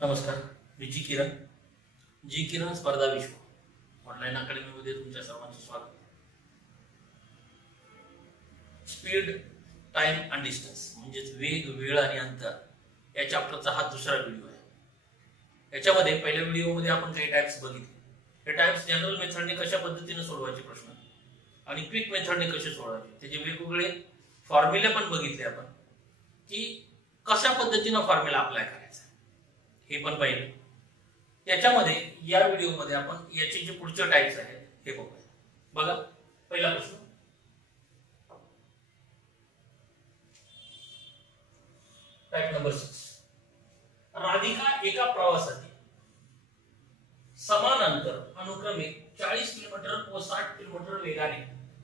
नमस्कार, मी जी किरण स्पर्धा विश्व ऑनलाईन अकॅडमीमध्ये तुमच्या सर्वांचं स्वागत. स्पीड, टाइम अँड डिस्टन्स म्हणजेच वेग, वेळ आणि अंतर या चॅप्टरचा हा दुसरा व्हिडिओ आहे. याच्यामध्ये पहिल्या व्हिडिओमध्ये आपण काही टाइप्स बघितले. हे टाइप्स जनरल मेथडने कशा पद्धतीने सोडवायचे प्रश्न आणि क्विक मेथडने कसे सोडवायचे त्याचे वेगवेगळे फॉर्म्युले पण बघितले आपण, की कशा पद्धतीने फॉर्म्युला अप्लाय करायचा हे पण पाहिलं. याच्यामध्ये या व्हिडिओमध्ये आपण याचे जे पुढचे टाइप्स आहेत हे बघूया. बघा, पहिला प्रश्न, टाइप नंबर 6. राधिका एका प्रवासातील समान अंतर अनुक्रमे 40 किलोमीटर व 60 किलोमीटर वेगाने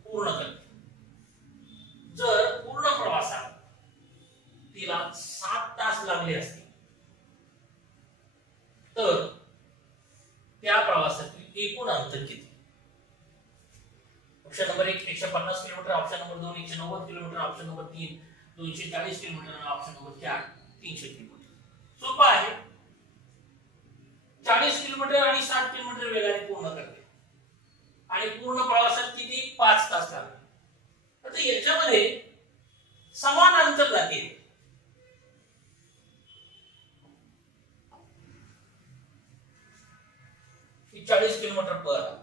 पूर्ण करते. जर पूर्ण प्रवासात तिला 7 तास लागले असते तर त्या प्रवासातील एकूण अंतर किती? Option number 1 150 kilometre, option number 2 190 kilometre, option number 3 240 kilometre आणि ऑप्शन नंबर 4 300 किलोमीटर. सोपं आहे. 40 किलोमीटर आणि 60 किलोमीटर वेगाने पूर्ण करते आणि पूर्ण प्रवासात किती? 5 तास लागले. आता याच्यामध्ये समान अंतर जाते. 40 kilometre per hour,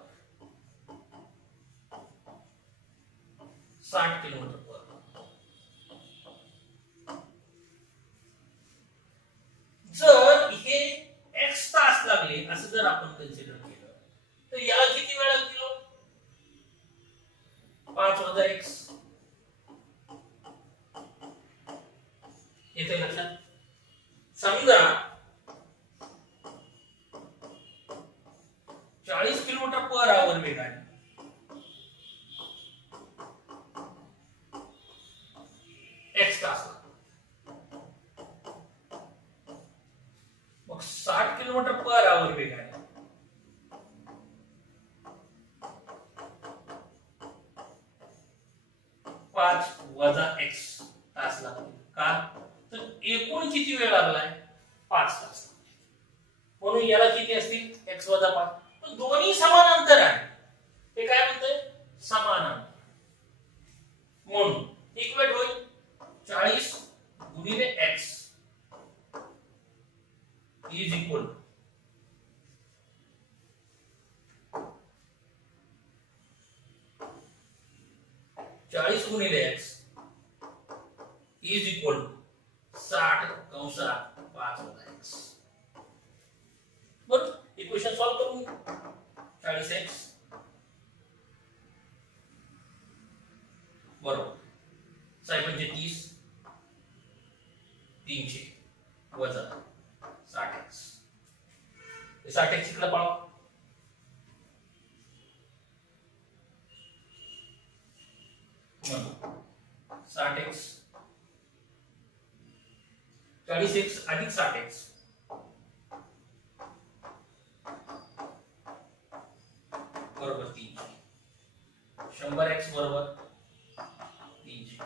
60 kilometre per hour. जर हे x तास लागले असं जर आपण कन्सिडर केलं तर याला किती वेळ लागतो? 5 वजा x. येते लक्षात? समजा 40 किलोमीटर पर आवर वेगाने x तास, मग 60 किलोमीटर पर आवर वेगाने 5 वजा x तास लागले. का? तर एकूण किती वेळ लागलाय? 5 तास. म्हणून याला किती असतील? x वजा 5. दोन्ही समान अंतर आहे. हे काय म्हणतंय? समान अंतर. म्हणून इक्वेट होईल 40 गुणिले x इज इक्वल 40 गुणिले x इज इक्वल 60 कंसात 5 वजा x. बरोबर, इक्वेशन सॉल्व करून 40x बरोबर 6 300 वजा 60x. 60x इकडे पाळा. मग 60x 40x अधिक 60x बरोबर 300. 100x बरोबर 300.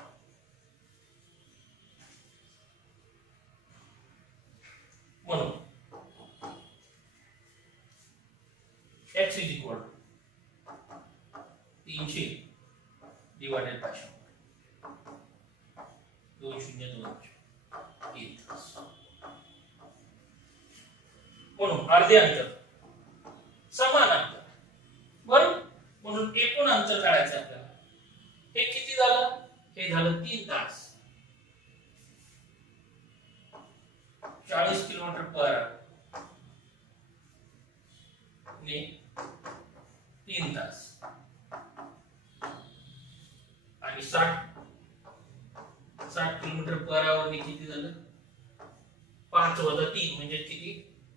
म्हणून x is equal 300 divided by 100. 2 म्हणून अर्धे अंतर समान अंतर. बरोबर, म्हणून एकूण अंतर काढायचं आपल्याला. हे किती झालं? हे झालं 3 तास. 40 किलोमीटर पर आवर ने 3 तास आणि 60 किलोमीटर पर आवर ने किती झालं? 5 वजा 3 म्हणजे किती?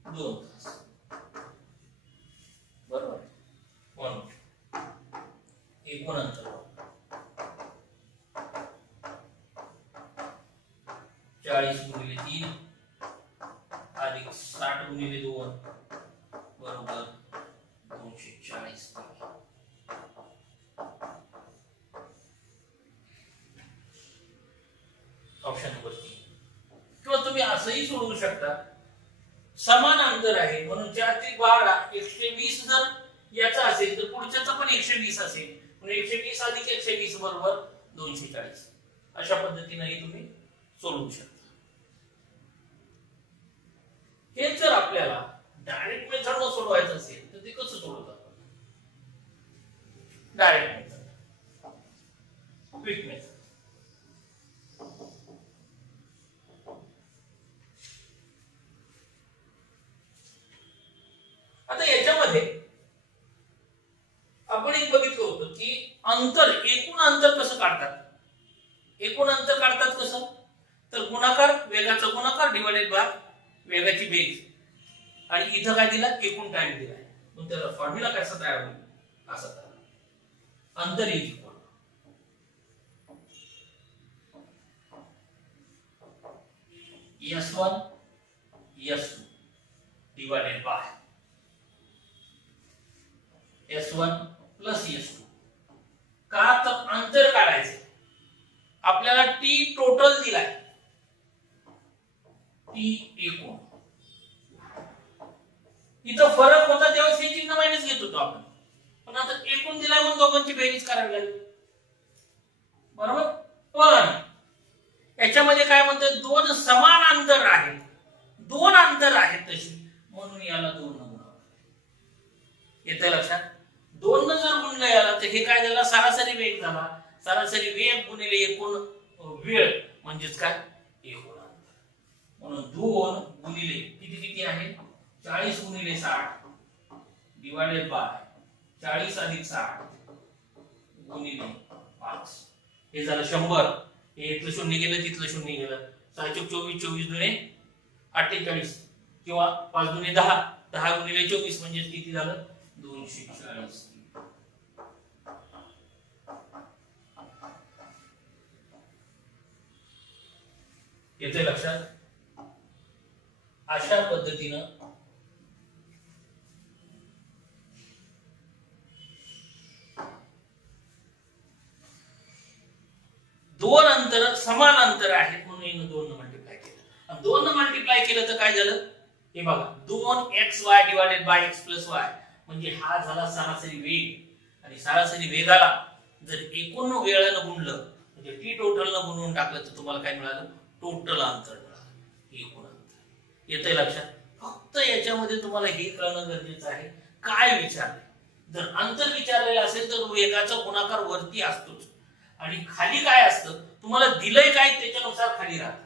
2 तास. बरोबर, म्हणून एकूण अंतर 40 गुणिले 3 अधिक 60 गुणिले 2 बरोबर 240. Option number 3. किंवा तुम्ही असंही सोडवू शकता समान अंतर आहे म्हणून 4 ते 12 120 जर याचा असेल तर पुढच्याचा पण 120 असेल म्हणजे 120 अधिक 120 बरोबर 240. अशा पद्धतीने तुम्ही सोडवू शकता. हे जर आपल्याला डायरेक्ट मेथडने सोडवायचं असेल तर ते कसं सोडवतात? Direct method, quick method. आता याच्यामध्ये आपण एक बघितलं होतं की अंतर, एकूण अंतर कसं काढतात? एकूण अंतर काढतात कसं? तर गुणाकार, वेगाचा गुणाकार डिवाइडेड बाय वेगाची बेरीज. आणि इथं काय दिला? एकूण टाइम दिलाय. मग त्याचा फॉर्म्युला कसा तयार होईल? असा तयार. अंतर is equal S1 S2 divided by S1 plus S2. का? तर अंतर काढायचे. आपल्याला T टोटल दिलाय, T एकूण. इथं फरक होता तेव्हा हे चिन्ह मायनस घेत होतो आपण, पण आता एकूण दिलाय म्हणून दोघांची बेरीज करावी लागेल. बरोबर? पण याच्यामध्ये काय म्हणतात? दोन समान अंतर आहेत, दोन अंतर आहेत तशी, म्हणून याला 2 ने गुणावं. येतंय लक्षात? 2 ने जर गुणलं याला तर हे काय झालं? सरासरी वेग झाला. सरासरी वेग गुणिले एकूण वेळ म्हणजेच काय? एकूण अंतर. म्हणून 2 गुणिले किती आहे? 40 गुणिले 60 डिवाइडेड बाय 40 अधिक 60 गुणिले 5. हे झालं 100. हे इथलं शून्य गेलं, तिथलं शून्य गेलं. 6 × 24, 24 दुणे 48 किंवा 5 दुणे 10, 10 गुणिले 24 म्हणजे किती झालं? 240. येते लक्षात? अशा पद्धतीनं दोन अंतर समान अंतर आहेत म्हणून 2 ने मल्टिप्लाय केलं. आणि 2 ने मल्टिप्लाय केलं तर काय झालं? हे बघा, 2xy divided by x plus y म्हणजे हा झाला सरासरी वेग. आणि सरासरी वेगाला जर एकूण वेळानं गुणलं म्हणजे t टोटल न गुणून टाकलं तर तुम्हाला काय मिळालं? टोटल अंतर मिळालं, एकूण अंतर. येतंय लक्षात? फक्त याच्यामध्ये तुम्हाला हे कळणं गरजेचं आहे काय विचारले. जर अंतर विचारलेलं असेल तर वेगाचा गुणाकार वरती असतोच आणि खाली काय असतं? तुम्हाला दिलंय काय त्याच्यानुसार खाली राहतं.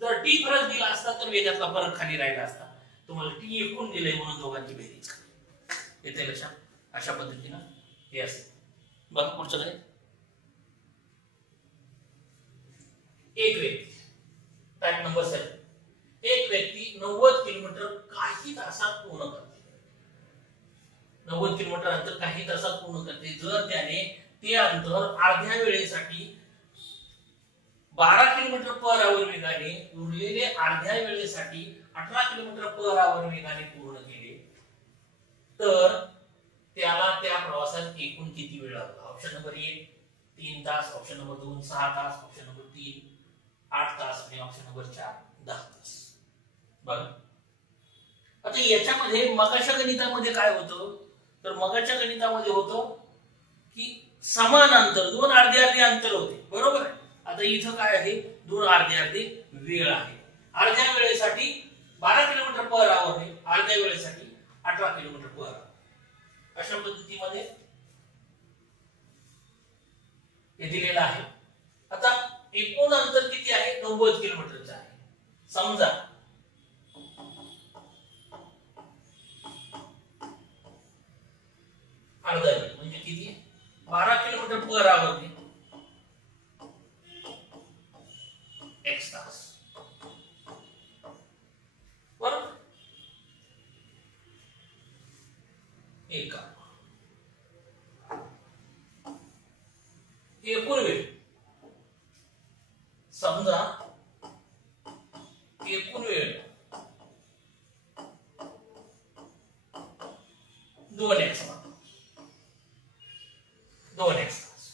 जर टी फरक दिला असता तर वेगातला फरक खाली राहिला असता. तुम्हाला टी एकूण दिलंय म्हणून दोघांची बेरीज करायची. येतंय लक्षात? अशा पद्धतीनं हे असेल. बघा पुढचं काय? एक व्यक्ती, टाइप नंबर 7. एक व्यक्ती 90 किलोमीटर काही तासात पूर्ण करते. 90 किलोमीटर अंतर काही तासात पूर्ण करते. जर त्याने ते अंतर अर्ध्या वेळेसाठी 12 किलोमीटर पर आवर वेगाने, उरलेले अर्ध्या वेळेसाठी 18 किलोमीटर पर आवर वेगाने पूर्ण केले तर त्याला त्या प्रवासात एकूण किती वेळ लागला? ऑप्शन नंबर 1 3 तास, ऑप्शन नंबर 2 6 तास, ऑप्शन नंबर 3 8 तास आणि ऑप्शन नंबर 4 10 तास. बघा आता याच्यामध्ये मगाच्या गणितामध्ये काय होतं? तर मगाच्या गणितामध्ये होतं की समान अंतर, 2 अर्धे अर्धे अंतर होते. बरोबर आहे? आता इथं काय आहे? 2 अर्धे अर्धे वेळ आहे. अर्ध्या वेळेसाठी 12 किलोमीटर पर आवर, अर्ध्या वेळेसाठी 18 किलोमीटर पर आवर. अशा पद्धतीमध्ये हे दिलेलं आहे. आता एकूण अंतर किती आहे? 90 किलोमीटरचं आहे. समजा अर्धा वेळ म्हणजे किती? 12 किलोमीटर पर आवर x तास. बरोबर? एक एकूण वेळ समजा एकूण वेळ 2x 2x तास.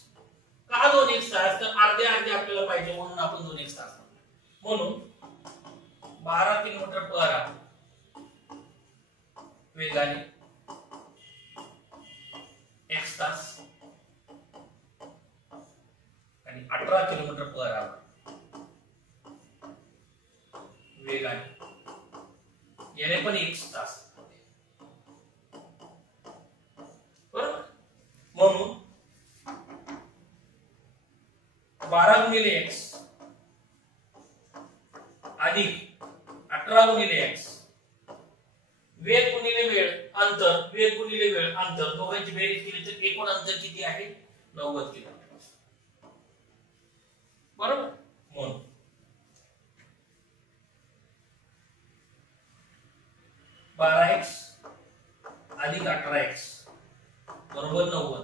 का 2x तास? तर अर्धे अर्धे आपल्याला पाहिजे म्हणून आपण 2x तास म्हणून 12 किलोमीटर पर आवर वेगाने x तास आणि 18 किलोमीटर पर आवर वेगाने, याने पण 1 तास. बरोबर. म्हणून 12 गुणिले x अधिक 18 गुणिले x वेग गुणिले वेळ अंतर, वेग गुणिले वेळ अंतर दोघांची बेरीज केली तर एकूण अंतर किती आहे? 90 किलोमीटर. बरोबर. म्हणून 12x अधिक 18x बरोबर 90,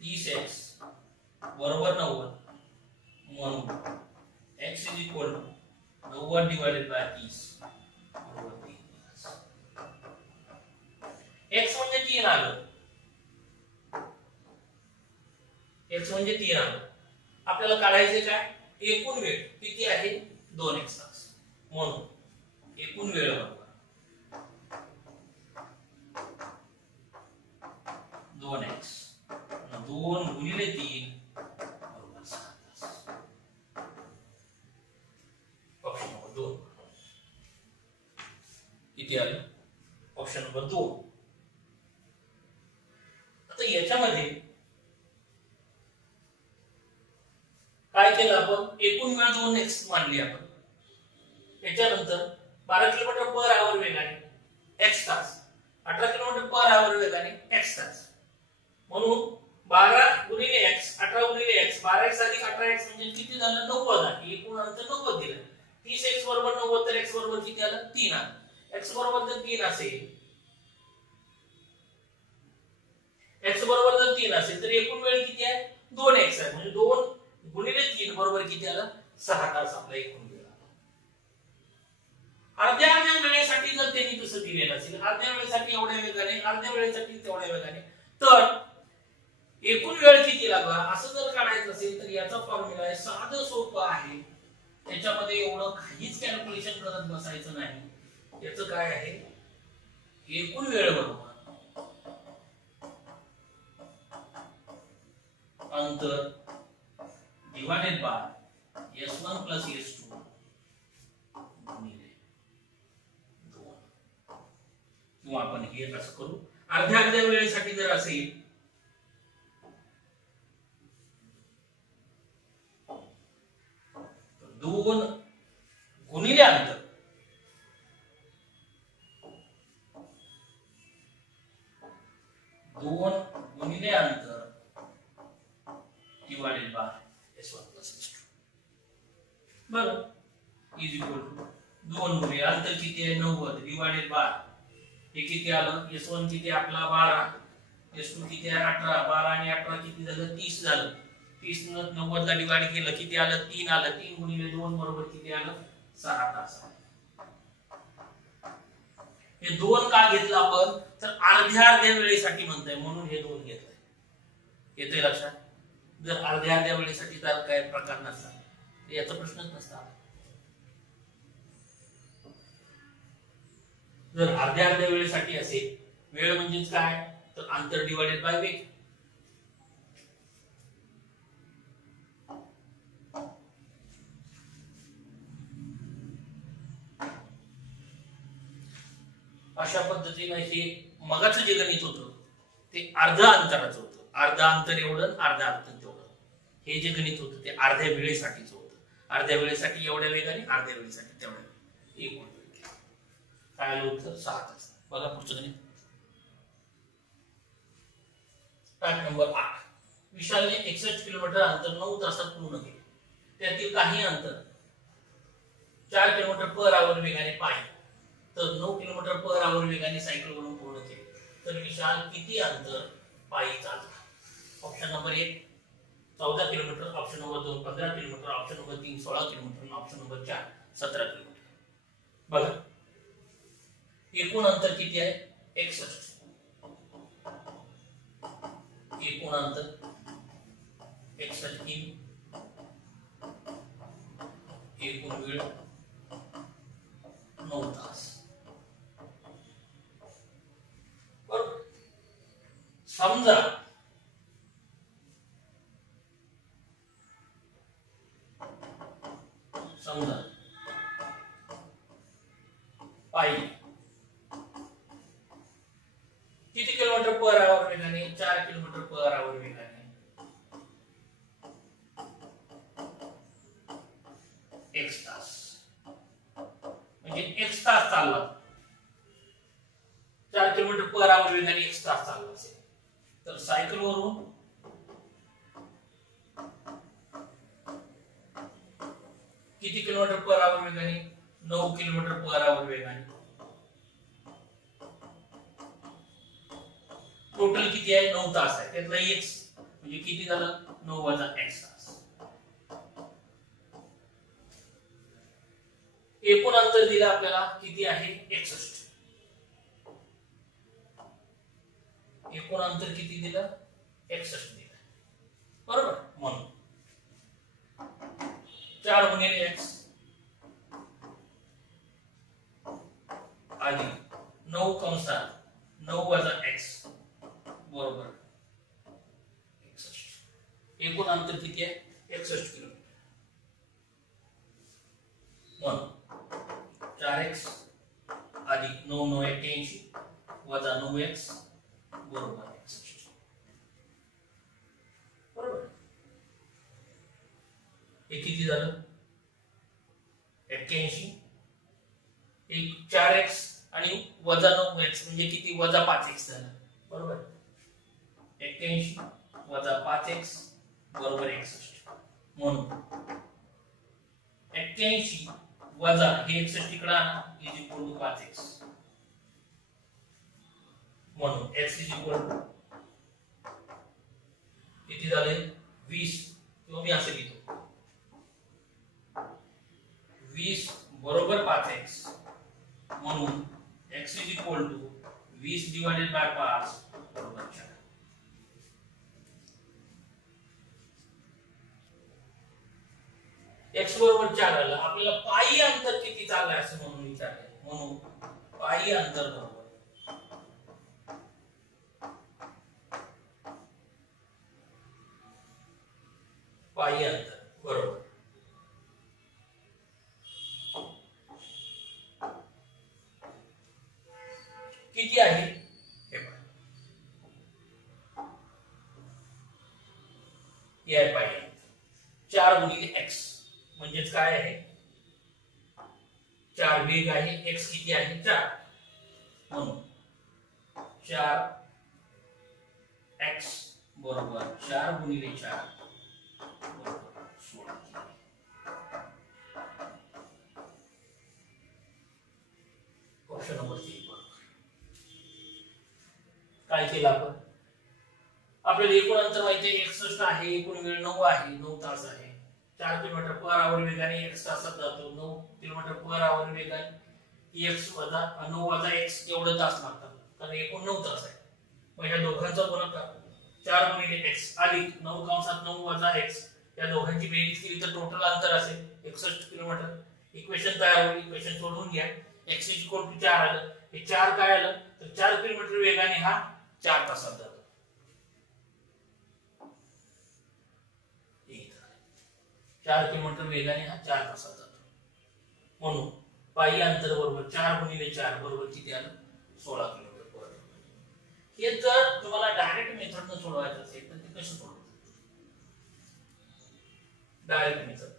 30x बरोबर 90. म्हणून x is equal to 90 divided by 30 बरोबर 3. x म्हणजे 3 आलं, x म्हणजे 3 आलं. आपल्याला काढायचे काय? एकूण वेळ किती आहे? 2x तास. म्हणून एकूण वेळ बरोबर 2x 2 गुणिले 3 बरोबर 6 तास. ऑप्शन नंबर 2 किती आले? Option number 2. आता याच्यामध्ये काय केलं आपण? एकूण वेळ 2x मानली आपण. त्याच्यानंतर 12 किलोमीटर पर आवर वेगाने x तास, 18 किलोमीटर पर आवर वेगाने x तास. म्हणून 12 गुणिले x 18 गुणिले x 12x अधिक 18x म्हणजे किती झालं? 90 आहे. एकूण अंतर 90 दिलं. 30x बरोबर 90 तर x बरोबर किती आलं? 3 आलं. x बरोबर जर 3 असेल, x बरोबर जर 3 असेल तर एकूण वेळ किती आहे? 2x आहे. म्हणजे 2 गुणिले 3 बरोबर किती आलं? 6 तास आपला एकूण वेळ आला. अर्ध्या वेळेसाठी जर त्यांनी तसं दिलेलं असेल, अर्ध्या वेळेसाठी एवढ्या वेगाने, अर्ध्या वेळेसाठी तेवढ्या वेगाने, तर एकूण वेळ किती लागला असं जर काढायचं असेल तर याचा फॉर्म्युला आहे. साधं सोपं आहे. त्याच्यामध्ये एवढं काहीच कॅल्क्युलेशन करत बसायचं नाही. याचं काय आहे? एकूण वेळ बरोबर अंतर divided by s1 plus s2 गुणिले 2. किंवा आपण हे कसं करू? अर्ध्या वेळेसाठी जर असेल 2 गुणिले अंतर, 2 गुणिले अंतर divided by s1 plus s2 बरोबर इज इक्वल टू 2 गुणिले अंतर किती आहे? 90 डिवाइडेड बाय हे किती आलं? s1 किती आपला 12, s2 किती आहे? 18. 12 आणि 18 किती झालं? 30 झालं. 30 ने 90 ला डिवाइड केलं किती आलं? 3 आलं. 3 गुणिले 2 बरोबर किती आलं? 6 तास. हे 2 का घेतलं आपण? तर अर्ध्या वेळेसाठी म्हणताय म्हणून हे 2 घेतलंय. येतंय लक्षात? जर अर्ध्या वेळेसाठी जर काय प्रकार नसता याचा प्रश्नच नसता. जर अर्ध्या वेळेसाठी असेल, वेळ म्हणजेच काय? तर अंतर डिवाइडेड बाय वेग. अशा पद्धतीने हे मगाचं जे गणित होतं ते अर्ध्या अंतराचं होतं. अर्धा अंतर एवढं, अर्धा अंतर तेवढं. हे जे गणित होतं ते अर्ध्या वेळेसाठीच होतं. अर्ध्या वेळेसाठी एवढ्या वेगाने, अर्ध्या वेळेसाठी तेवढ्या वेगाने. एकूण वेळ काय आलं उत्तर? 6 तास. बघा पुढचं गणित. पाठ नंबर 8. विशालने 61 किलोमीटर अंतर 9 तासात पूर्ण केले. त्यातील काही अंतर 4 किलोमीटर पर आवर वेगाने पायी तर 9 किलोमीटर पर आवर वेगाने सायकलवरून पूर्ण केले. तर विशाल किती अंतर पायी चालला? Option number 1 14 kilometre, option number 2 15 kilometre, option number 3 16 kilometre, option number 4 17 kilometre. बघा एकूण अंतर किती आहे? 61. एकूण अंतर 61 किमी. एकूण वेळ 9 तास. समजा पायी किती किलोमीटर पर आवर वेगाने 4 किलोमीटर पर आवर वेगाने 1 तास म्हणजे 1 तास चालला 4 किलोमीटर पर आवर वेगाने 1 तास चालला असेल तर सायकल वरून किती किलोमीटर पर आवर वेगाने 9 किलोमीटर पर आवर वेगाने टोटल किती आहे 9 तास आहे त्यातला x म्हणजे किती झालं 9 वजा x तास एकूण अंतर दिलं आपल्याला किती आहे 61 एकूण अंतर किती दिलं 61 दिलं बरोबर म्हणून 4 गुणिले x अधिक 9 कंसात 9 वजा x बरोबर 61 एकूण अंतर किती आहे 61 किलोमीटर म्हणून 4x अधिक 9 9 81 वजा 9x बरोबर 61 बरोबर हे किती झालं 81 एक 4x आणि वजा 9x म्हणजे किती वजा 5x झालं बरोबर 81 वजा 5x बरोबर 61 म्हणून 81 वजा हे 61 इकडे आणा इज इक्वल टू 5x म्हणून x इज इक्वल टू किती झाले 20 किंवा मी असे लिहितो 20 बरोबर 5x म्हणून x is equal to 20 divided by 5 बरोबर 4 x बरोबर 4 आलं आपल्याला पायी अंतर किती चाललंय असं म्हणून विचारले म्हणून पायी अंतर बरोबर पायी अंतर बरोबर किती आहे हे पहा हे आहे पायी 4 गुणिले x म्हणजेच काय आहे 4 वेग आहे x किती आहे 4 म्हणून 4 x बरोबर 4 गुणिले 4 बरोबर 16 क्वेश्चन नंबर 3 काय केलं आपण आपल्याला एकूण अंतर माहिती आहे 61 आहे एकूण वेळ 9 आहे 9 तास आहे 4 किलोमीटर पर आवर वेगाने 1 तासात जातो 9 किलोमीटर पर आवर वेगाने x वजा 9 वजा x एवढे तास लागतात कारण एकूण 9 तास आहे मग ह्या दोघांचा गुणाकार 4 गुणिले x अधिक 9 कंसात 9 वजा x या दोघांची बेरीज केली तर टोटल अंतर असेल 61 किलोमीटर इक्वेशन तयार होईल इक्वेशन सोडवून घ्या x 4 आलं हे 4 काय आलं तर 4 किलोमीटर वेगाने हा 4 तासात जातो 4 किलोमीटर वेगाने हा 4 तासात जातो म्हणून पायी अंतर बरोबर 4 गुणिले 4 बरोबर किती आलं 16 किलोमीटर पर हे जर तुम्हाला डायरेक्ट मेथडने सोडवायचं असेल तर ते कसं सोडवतात डायरेक्ट मेथड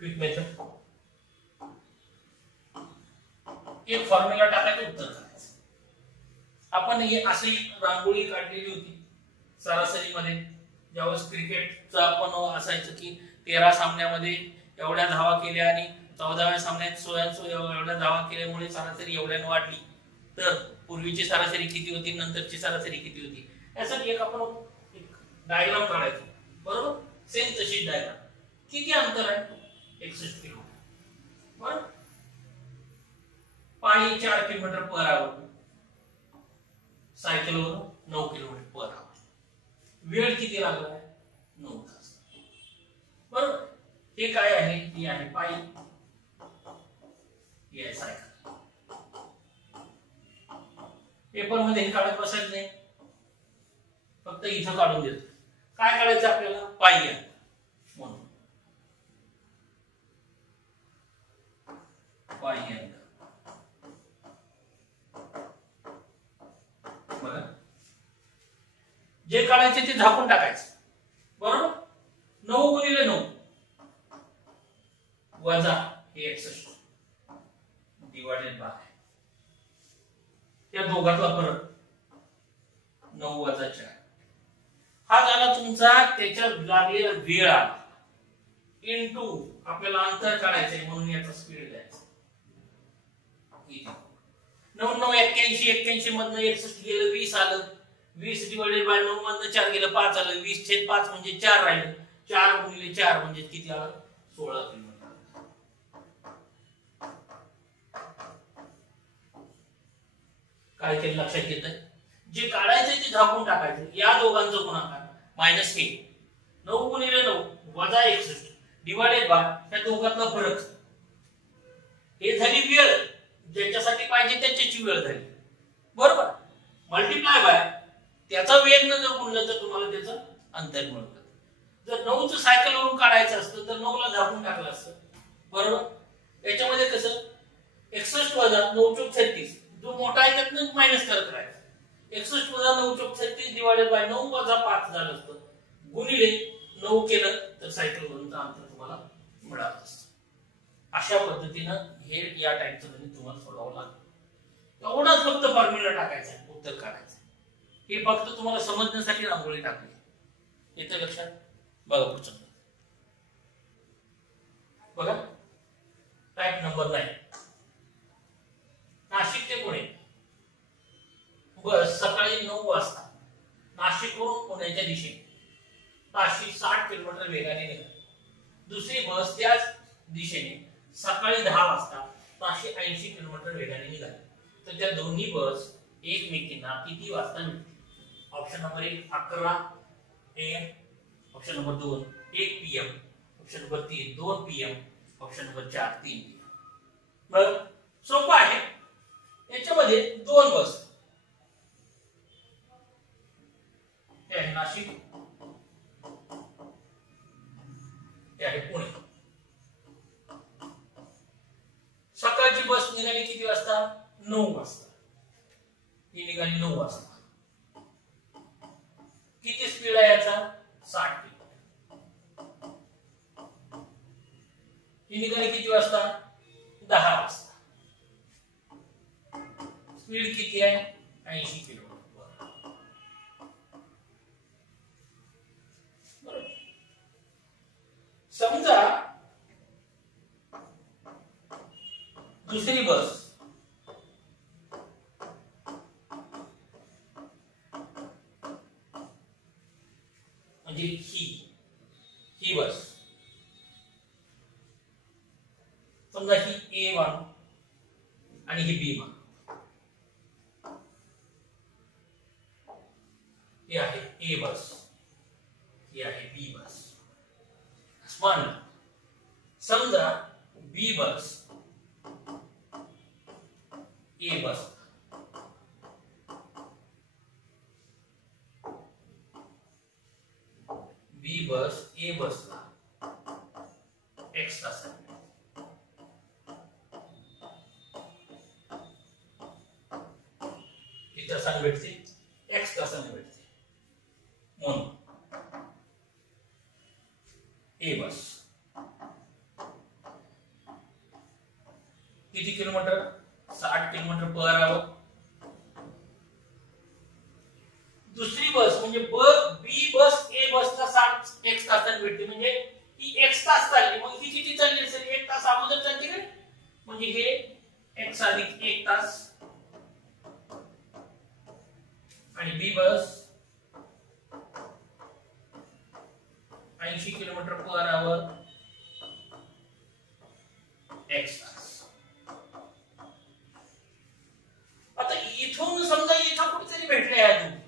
क्विक मेथड एक फॉर्म्युला टाकायचं उत्तर करायचं आपण हे अशी रांगोळी काढलेली होती सरासरीमध्ये ज्यावेळेस क्रिकेटचं आपण असायचं की 13 सामन्यामध्ये एवढ्या धावा केल्या आणि 14व्या सामन्यात 16 एवढ्या धावा केल्यामुळे सरासरी एवढ्याने वाढली तर पूर्वीची सरासरी किती होती नंतरची सरासरी किती होती यासाठी एक आपण एक डायग्राम काढायचो बरोबर सेम तशीच डायग्राम किती अंतर आहे 61 किलोमीटर बरोबर पायी 4 किलोमीटर पर आवर सायकलवर 9 किलोमीटर पर आवर वेळ किती लागला 9 तास बरोबर हे काय आहे? ही आहे पायी, ही आहे सायकल. पेपर मध्ये हे काढत बसायचं नाही, फक्त इथं काढून देतो. काय काढायचं आपल्याला? पायी आहे म्हणून पायी आहे. बघा, जे काढायचे ते झाकून टाकायचं. बरोबर. 9 गुणिले 9 वजा हे 61 डिवाइडेड बाय त्या दोघातला फरक 9 वजा 4. हा झाला तुमचा त्याच्या लागलेला वेळ आला इनटू आपल्याला अंतर काढायचंय म्हणून याचा स्पीड द्यायचा. 9 9 81 81 मधनं 61 गेलं 20 आलं. 20 डिवाइडेड बाय 9 मधनं 4 गेलं 5 आलं. 20/5 म्हणजे 4 राहिलं. 4 गुणिले 4 म्हणजे किती आलं? 16 किलोमीटर. काय केलं लक्षात येतंय? जे काढायचे ते झाकून टाकायचं. या दोघांचा गुणाकार मायनस हे 9 गुणिले 9 वजा 61 डिवाइडेड बाय त्या दोघांतला फरक. हे झाली वेळ, ज्याच्यासाठी पाहिजे त्याची वेळ झाली. बरोबर. मल्टिप्लाय बाय त्याचा वेग न जर गुणलं तर तुम्हाला त्याचं अंतर मिळतं. जर 9चं सायकल वरून काढायचं असतं तर 9 ला झाकून टाकलं असतं. बरोबर. याच्यामध्ये कसं 61 वजा 9 चौक 36 जो मोठा आहे त्यातनं मायनस करत राहायचं. 61 वजा 9 चौक 36 डिवाइडेड बाय 9 वजा 5 झालं असतं. गुणिले 9 केलं तर सायकल वरूनचं अंतर तुम्हाला मिळालं असतं. अशा पद्धतीनं हे या टाइपचं गणित तुम्हाला सोडवावं लागतं. एवढाच फक्त फॉर्म्युला टाकायचा आहे, उत्तर काढायचं. हे फक्त तुम्हाला समजण्यासाठी रांगोळी टाकली. येतं लक्षात? बघा पुढचं. बघा टाइप नंबर 9. नाशिक ते पुणे बस सकाळी 9 वाजता नाशिकवरून पुण्याच्या दिशेने 60 किलोमीटर वेगाने निघाली. दुसरी बस त्याच दिशेने सकाळी 10 वाजता 80 किलोमीटर वेगाने निघाली. तर त्या दोन्ही बस एकमेकींना किती वाजता मिळतील? Option number 1 11 AM, option number 2 1 PM, option number 3 2 PM, option number 4 3 PM. बरं, सोपं आहे. याच्यामध्ये 2 बस ते आहे नाशिक, ते आहे पुणे. सकाळची बस निघाली किती वाजता? 9 वाजता. ही निघाली 9 वाजता. किती स्पीड आहे याचा? 60 किलोमीटर. ही निघाली किती वाजता? 10 वाजता. स्पीड किती आहे? 80 किलोमीटर. बरोबर. समजा दुसरी बस म्हणजे ही बस समजा ही A1 आणि ही B1. ही आहे A बस, ही आहे B बस. समजा B bus A bus B bus A बसला x तासाने किती तासाने भेटते? x तासाने भेटते. म्हणून A बस किती किलोमीटर? 60 kilometre per hour. दुसरी बस म्हणजे बी बस A बसला 60 x तासाने भेटते. म्हणजे ही x तास चालली, मग ती किती चालली असेल? 1 तास अगोदर चालली का? म्हणजे हे x अधिक 1 तास. आणि बी बस 80 किलोमीटर पर आवर x तास. आता इथून समजा इथं कुठेतरी भेटले आहे तू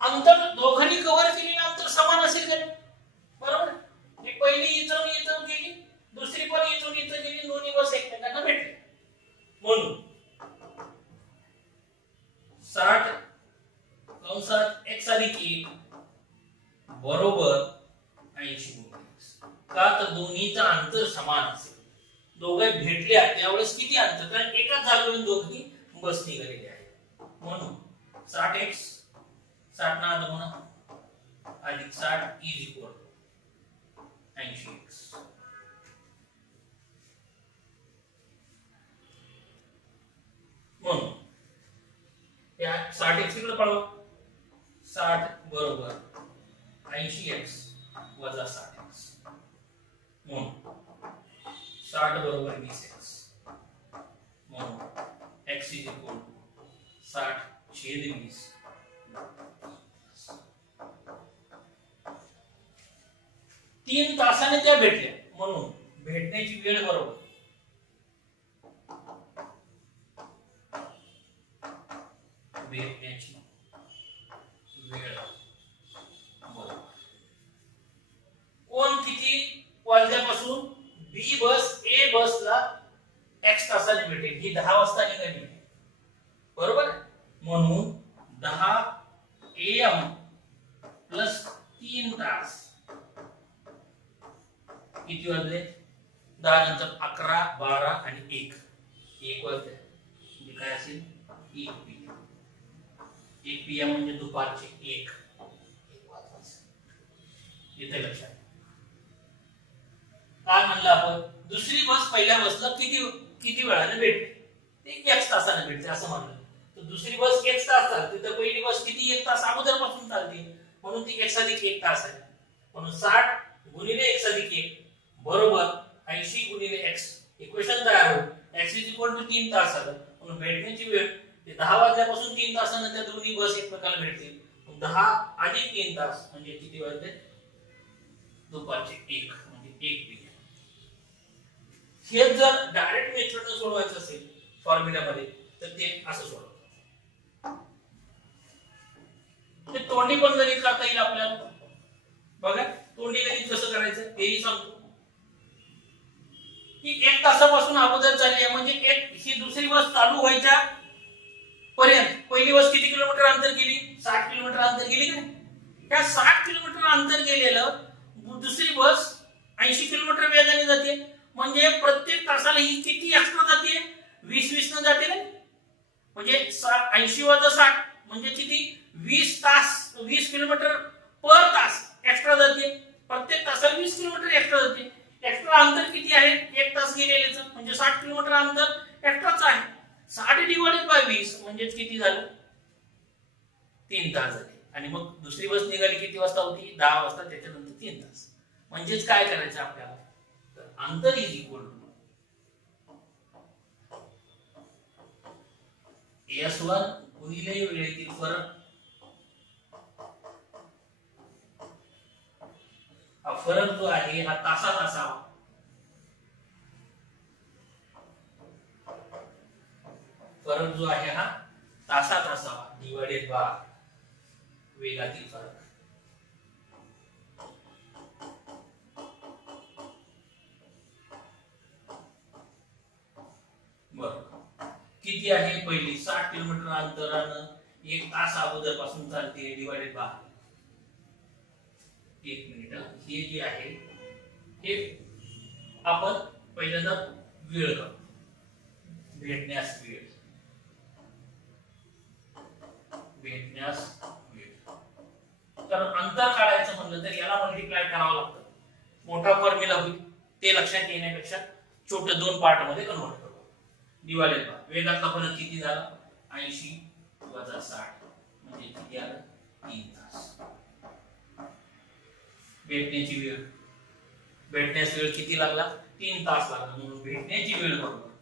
अंतर दोघांनी कव्हर केलेलं अंतर समान असेल का? बरोबर. हे कंसात x अधिक 1 बरोबर 80 गुणिले x. का तर दोन्हीचा अंतर समान असेल. दोघे भेटल्या त्यावेळेस किती अंतर, कारण एकाच जागेवरून दोघी बस निघालेली आहे. म्हणून 60x 60 ना आता म्हणा अधिक 60 इज इक्वल 80x. म्हणून या 60x इकडे पळवा. 60 बरोबर 80x वजा 60x. म्हणून 60 बरोबर 20x. म्हणून x इज इक्वल 60 छेद 20. 3 तासाने त्या भेटल्या म्हणून भेटण्याची वेळ बरोबर भेटण्याची वेळ बरोबर कोण किती वाजल्यापासून बी बस ए बसला x तासाने भेटेल. ही 10 वाजता निघाली बरोबर. म्हणून 10 AM प्लस 3 तास किती वाजले, 10 नंतर 11 12 आणि 1 वाजले. म्हणजे काय असेल 1 PM. 1 PM म्हणजे दुपारचे 1 वाजता. इथे लक्षात काय म्हणलं आपण, दुसरी बस पहिल्या बसला किती वेळाने भेटते, ते 1 तासाने भेटते असं म्हणलं. तर दुसरी बस 1 तास चालते तर पहिली बस किती 1 तास अगोदर पासून चालते म्हणून ती x अधिक 1 तास आहे. म्हणून 60 गुणिले x अधिक 1 बरोबर 80 गुणिले x. इक्वेशन तयार होईल. x इज इक्वल टू 3 तास झालं. म्हणून भेटण्याची वेळ 10 वाजल्यापासून 3 तासांना त्या दोन्ही बस एकमेकाला भेटतील. 10 अधिक 3 तास म्हणजे किती वाजले, दुपारचे 1 म्हणजे 1 PM. हे जर डायरेक्ट मेथडने सोडवायचं असेल फॉर्म्युल्यामध्ये तर ते असं सोडवतात. ते तोंडी पण गणित करता येईल आपल्याला. बघा तोंडी गणित कसं करायचं तेही सांगतो. की 1 तासापासून अगोदर चालली आहे म्हणजे ही दुसरी बस चालू व्हायच्या पर्यंत पहिली बस किती किलोमीटर अंतर गेली, 60 किलोमीटर अंतर गेली का. त्या 60 किलोमीटर अंतर गेलेलं दुसरी बस 80 किलोमीटर वेगाने जाते. म्हणजे प्रत्येक तासाला ही किती एक्स्ट्रा जाते, 20 न जाते ना. म्हणजे 80 वजा 60 म्हणजे किती 20 तास, 20 किलोमीटर पर तास एक्स्ट्रा जाते. प्रत्येक तासाला 20 किलोमीटर एक्स्ट्रा जाते. एक्स्ट्रा अंतर किती आहे, 1 तास गेलेलेच म्हणजे 60 किलोमीटर अंतर एक्स्ट्राच आहे. 60 डिवाइडेड बाय 20 म्हणजे किती झालं, 3 तास झाले. आणि मग दुसरी बस निघाली किती वाजता होती, 10 वाजता. त्याच्यानंतर 3 तास. म्हणजेच काय करायचं आपल्याला, अंतर इज इक्वल टू S1 गुणिले वेळेतील फरक. हा फरक जो आहे हा तासात असावा. फरक जो आहे हा तासात असावा डिवाइडेड बाय वेगातील फरक. किती आहे, पहिली 60 किलोमीटर अंतरानं 1 तास अगोदर पासून चालते डिवाइडेड बाय 1 मिनिट. हे जे आहे हे आपण पहिल्यांदा वेळ करू. भेटण्यास वेळ कारण अंतर काढायचं म्हणलं तर याला मल्टिप्लाय करावं लागतं. मोठा फॉर्म्युला होईल ते लक्षात येण्यापेक्षा छोट्या 2 पार्ट मध्ये कन्वर्ट करू. डिवाइडेड बाय वेगातला फरक किती झाला, 80 वजा 60 म्हणजे किती आलं, 3 तास. भेटण्याची वेळ, भेटण्यास वेळ किती लागला, 3 तास लागला. म्हणून भेटण्याची वेळ बरोबर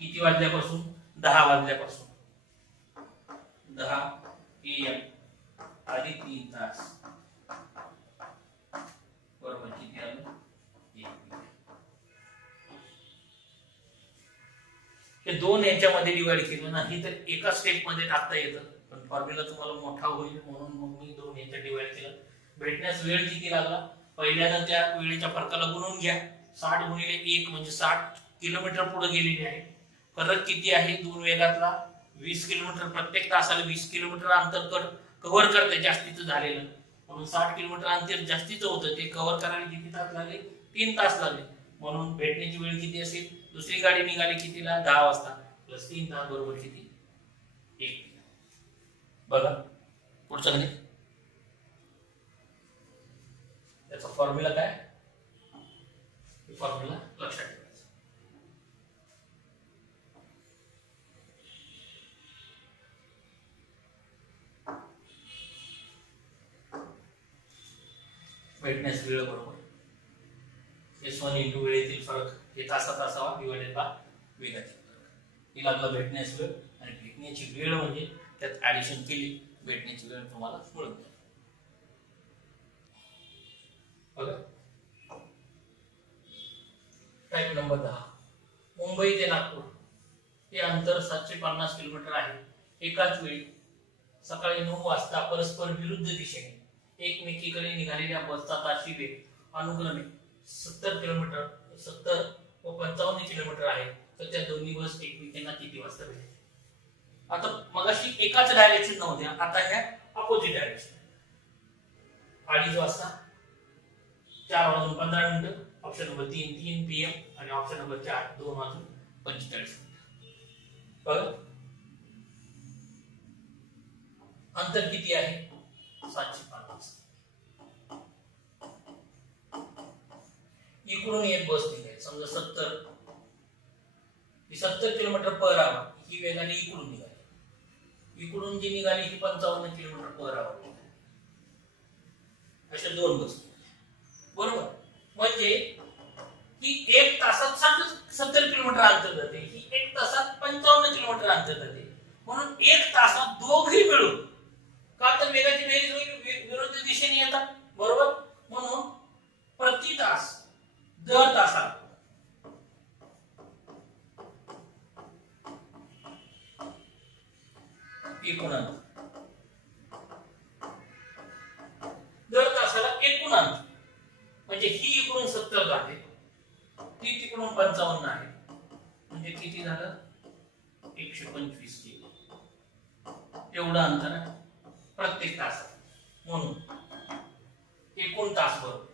किती वाजल्यापासून, 10 वाजल्यापासून 10 AM अधिक 3 तास बरोबर किती आलं, 1 मिनिट. हे 2 याच्यामध्ये डिवाइड केलं नाही तर एका स्टेप मध्ये टाकता येतं. पण फॉर्म्युला तुम्हाला मोठा होईल म्हणून मग मी 2 याच्यात डिवाइड केलं. भेटण्यास वेळ किती लागला, पहिल्यांदा त्या वेळेच्या फरकाला गुणून घ्या. 60 गुणिले 1 म्हणजे 60 किलोमीटर पुढे गेलेली आहे. फरक किती आहे दोन वेगातला? 20 किलोमीटर. प्रत्येक तासाला 20 किलोमीटर अंतर कव्हर करते जास्तीचं झालेलं, म्हणून 60 किलोमीटर अंतर जास्तीचं होतं. ते कव्हर करायला किती तास लागले? 3 तास लागले. म्हणून भेटण्याची वेळ किती असेल? दुसरी गाडी निघाली कितीला? 10 वाजता प्लस 3 तास बरोबर किती? 1. बघा पुढचं गणित. त्याचा फॉर्म्युला काय? फॉर्म्युला लक्षात ठेवायचा. भेटण्यास वेळ बरोबर S1 इंटू वेळेतील फरक हे तासात असावा डिवायडेड बाय वेगाची फरक. ही लागला भेटण्यास वेळ, आणि भेटण्याची वेळ म्हणजे त्यात ऍडिशन केली भेटण्याची वेळ तुम्हाला मिळून जाईल. बघा टाइप नंबर 10. मुंबई ते नागपूर हे अंतर 750 किलोमीटर आहे. एकाच वेळी सकाळी 9 वाजता परस्पर विरुद्ध दिशेने एकमेकीकडे निघालेल्या बसचा ताशी वेग अनुक्रमे 70 किलोमीटर 70 व 55 किलोमीटर आहे. तर त्या दोन्ही बस एकमेकांना किती वाजता भेटेल? आता मगाशी एकाच डायरेक्शन नव्हत्या, आता ह्या अपोजिट डायरेक्शन. 2:30 वाजता 4:15 ऑप्शन नंबर 3 PM आणि ऑप्शन नंबर 4 2:45. बघा अंतर किती आहे? 750. इकडून एक बस निघाली समजा 70 किलोमीटर पर आवर, ही वेगाने इकडून निघाली. इकडून जी निघाली ही 55 किलोमीटर पर आवर. अशा दोन बस बरोबर. म्हणजे ही 1 तासात 70 किलोमीटर अंतर जाते, ही 1 तासात 55 किलोमीटर अंतर जाते. म्हणून 1 तासात दोघी मिळून, का तर वेगाची बेरीज विरुद्ध दिशेने येतात बरोबर. म्हणून प्रति तास दर तासाला एकूण अंतर, दर तासाला एकूण अंतर म्हणजे ही इकडून 70 जाते, ती तिकडून 55 आहे, म्हणजे किती झालं? 125 किलो. एवढं अंतर आहे प्रत्येक तासात. म्हणून एकूण तास बरोबर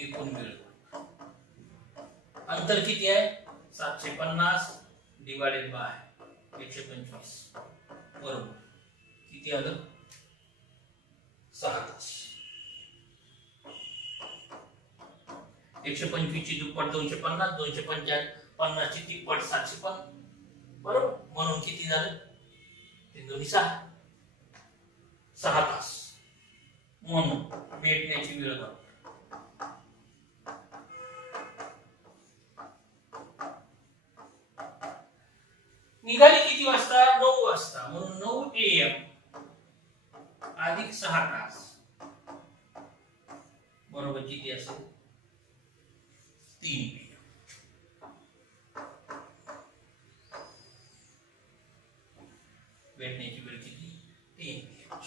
एकूण वेळ. अंतर किती आहे? 750 डिवाइडेड बाय 125 बरोबर किती आलं? 6 तास. 125 ची दुप्पट 250, 250 ची तिप्पट 750 बरोबर. म्हणून किती झालं? 6 तास. म्हणून भेटण्याची वेळ बरोबर निघाली किती वाजता? 9 वाजता. म्हणून 9 AM अधिक 6 तास बरोबर किती असेल? 3 PM. भेटण्याची वेळ किती? 3 PM.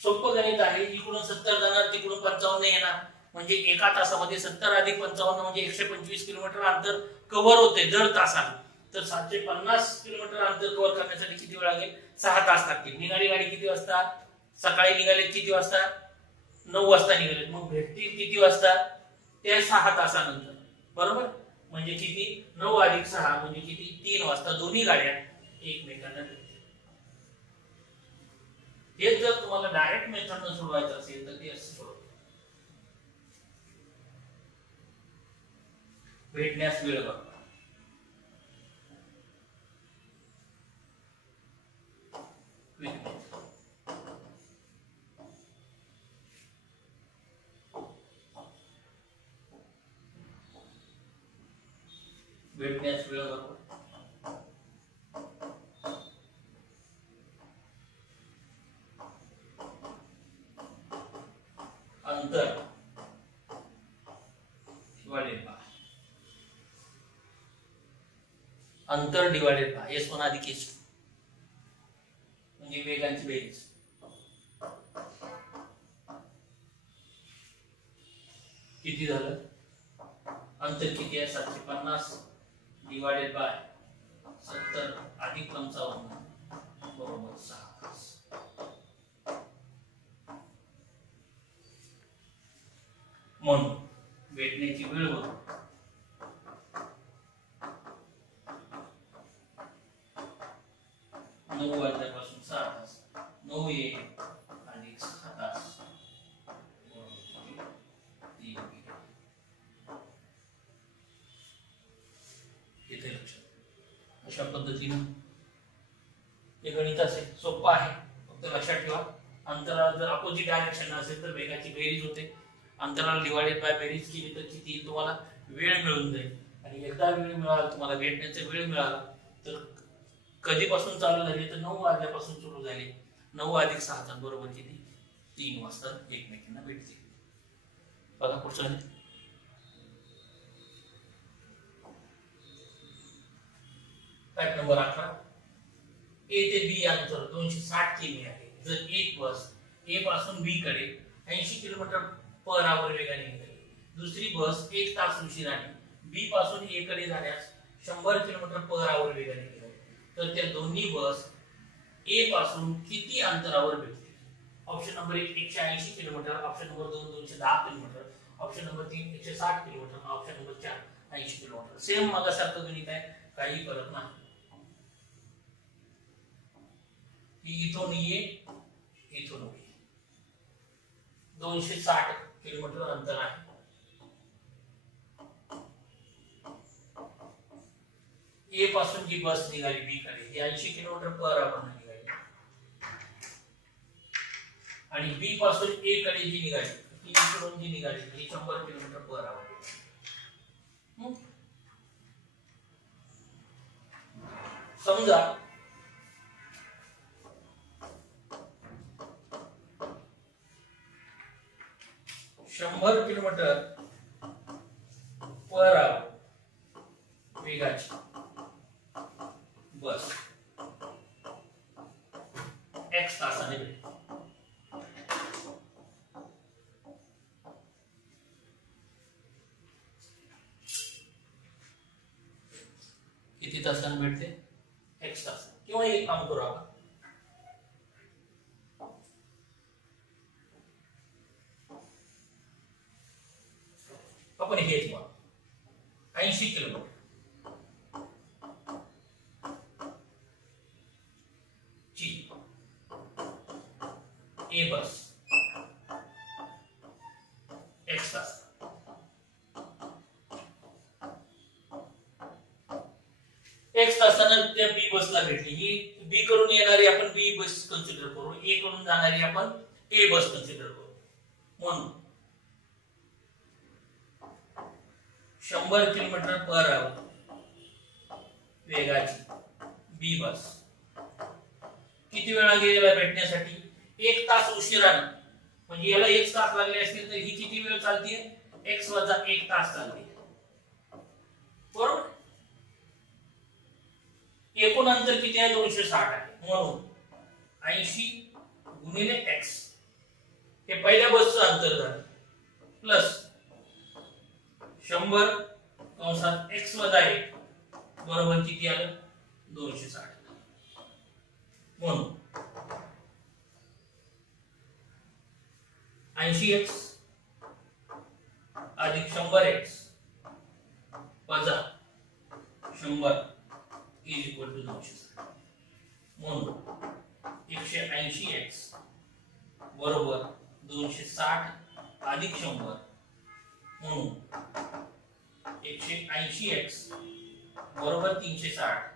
सोपं गणित आहे. इकडून 70 जाणार, तिकडून 55 येणार, म्हणजे एका तासामध्ये 70 अधिक 55 म्हणजे 125 किलोमीटर अंतर कव्हर होते दर तासाला. तर 750 किलोमीटर अंतर कव्हर करण्यासाठी किती वेळ लागेल? 6 तास लागतील. निघाली गाडी किती वाजता? सकाळी निघाले किती वाजता? 9 वाजता निघाले. मग भेटतील किती वाजता? ते 6 तासानंतर बरोबर. म्हणजे किती? 9 अधिक 6 म्हणजे किती? 3 वाजता दोन्ही गाड्या एकमेकांना भेटतील. हे जर तुम्हाला डायरेक्ट मेथडने सोडवायचं असेल तर ते असं सोडवा. भेटण्यास वेळ बरोबर भेटण्यास वेळ बरोबर अंतर डिवाइडेड बाय अंतर डिवाइडेड बाय S1 अधिक S2 म्हणजे वेगांची बेरीज. किती झालं? अंतर किती आहे? 750 डिवाइडेड बाय 70 अधिक 55 बरोबर 6 तास. म्हणून भेटण्याची वेळ होती 9 वाजल्यापासून 6 तास. 9 AM अधिक 6 तास बरोबर 3 मिनिट. इथे लक्षात अशा पद्धतीने हे गणित असेल सोपं आहे. फक्त लक्षात ठेवा अंतराला जर अपोजिट डायरेक्शन असेल तर वेगाची बेरीज होते. अंतराला डिवाइडेड बाय बेरीज केली तर किती तुम्हाला वेळ मिळून जाईल. आणि एकदा वेळ मिळाला तुम्हाला भेटण्याचा वेळ मिळाला तर कधीपासून चालू झाली तर 9 वाजल्यापासून सुरू झाली. 9 अधिक 6 तास बरोबर किती? 3 वाजता एकमेकांना भेटतील. बघा पुढचं आहे फॅक्ट नंबर 11. ए ते बी अंतर 260 किमी आहे. जर एक बस ए पासून बी कडे 80 किलोमीटर पर आवर वेगाने निघाली. दुसरी बस 1 तास उशिराने बी पासून ए कडे जाण्यास 100 किलोमीटर पर आवर वेगाने निघाली. तर त्या दोन्ही बस ए पासून किती अंतरावर भेटतील? Option number 1 180 kilometre, option number 2 210 kilometre, option number 3 160 kilometre, option number 4 80 kilometre. Same मागासारखं गणित आहे, काही फरक नाही. ही इथून ये इथून ये 260 किलोमीटर अंतर आहे. ए पासून जी बस निघाली बी कडे ही 80 किलोमीटर पर आवर निघाली आणि बी पासून ए कडे जी निघाली ती इकडून जी निघाली ती 100 किलोमीटर पर आवर. समजा शंभर किलोमीटर पर आवर वेगाची बस x तासाने भेटेल. किती तासाने भेटते? x तास. किंवा एक काम करू आपण हे 80 किलोमीटर ए बस x तास. x तासानं त्या बी बसला भेटली. ही बी कडून येणारी आपण बी बस कन्सिडर करू, ए कडून जाणारी आपण ए बस कन्सिडर करू. म्हणून 100 किलोमीटर पर आवर वेगाची बी बस किती वेळा गेलेला भेटण्यासाठी? 1 तास उशिराने. म्हणजे याला 1 तास लागले असतील तर ही किती वेळ चालते? x वजा 1 तास चालते. बरोबर. एकूण अंतर किती आहे? 260 आहे. म्हणून 80 गुणिले x हे पहिल्या बसचं अंतर झालं प्लस 100 कंसात x वजा 1 बरोबर किती आलं? 260. म्हणून 80x अधिक 100x वजा 100 इज इक्वल टू 260. म्हणून 180x बरोबर 260 अधिक 100 म्हणून 180x बरोबर 360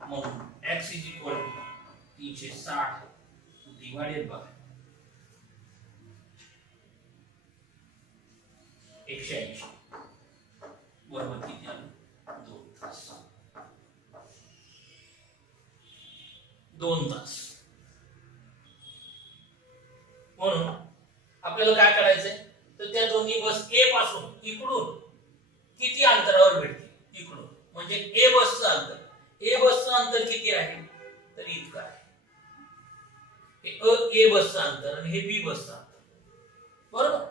म्हणून x is equal to 360 divided by 180 बरोबर किती आलं? 2 तास. 2 तास. म्हणून आपल्याला काय करायचंय तर त्या दोन्ही बस ए पासून इकडून किती अंतरावर भेटतील? इकडून म्हणजे ए बसचं अंतर. ए बसचं अंतर किती आहे? तर इतकं आहे. हे ए बसचं अंतर आणि हे बी बसचं अंतर. बरोबर.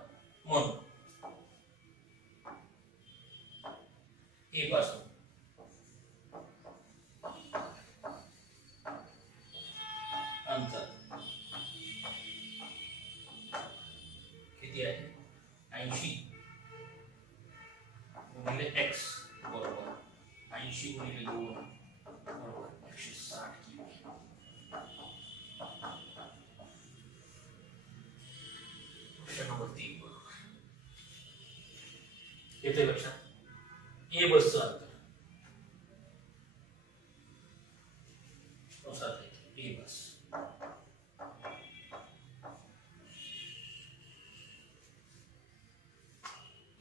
म्हणून ए पासून अंतर किती आहे 80 गुणिले x बरोबर 80 गुणिले 2 बरोबर 160 किलो. क्वेश्चन नंबर 3 बरोबर येते लक्षात. ए बसचं अंतर ए बस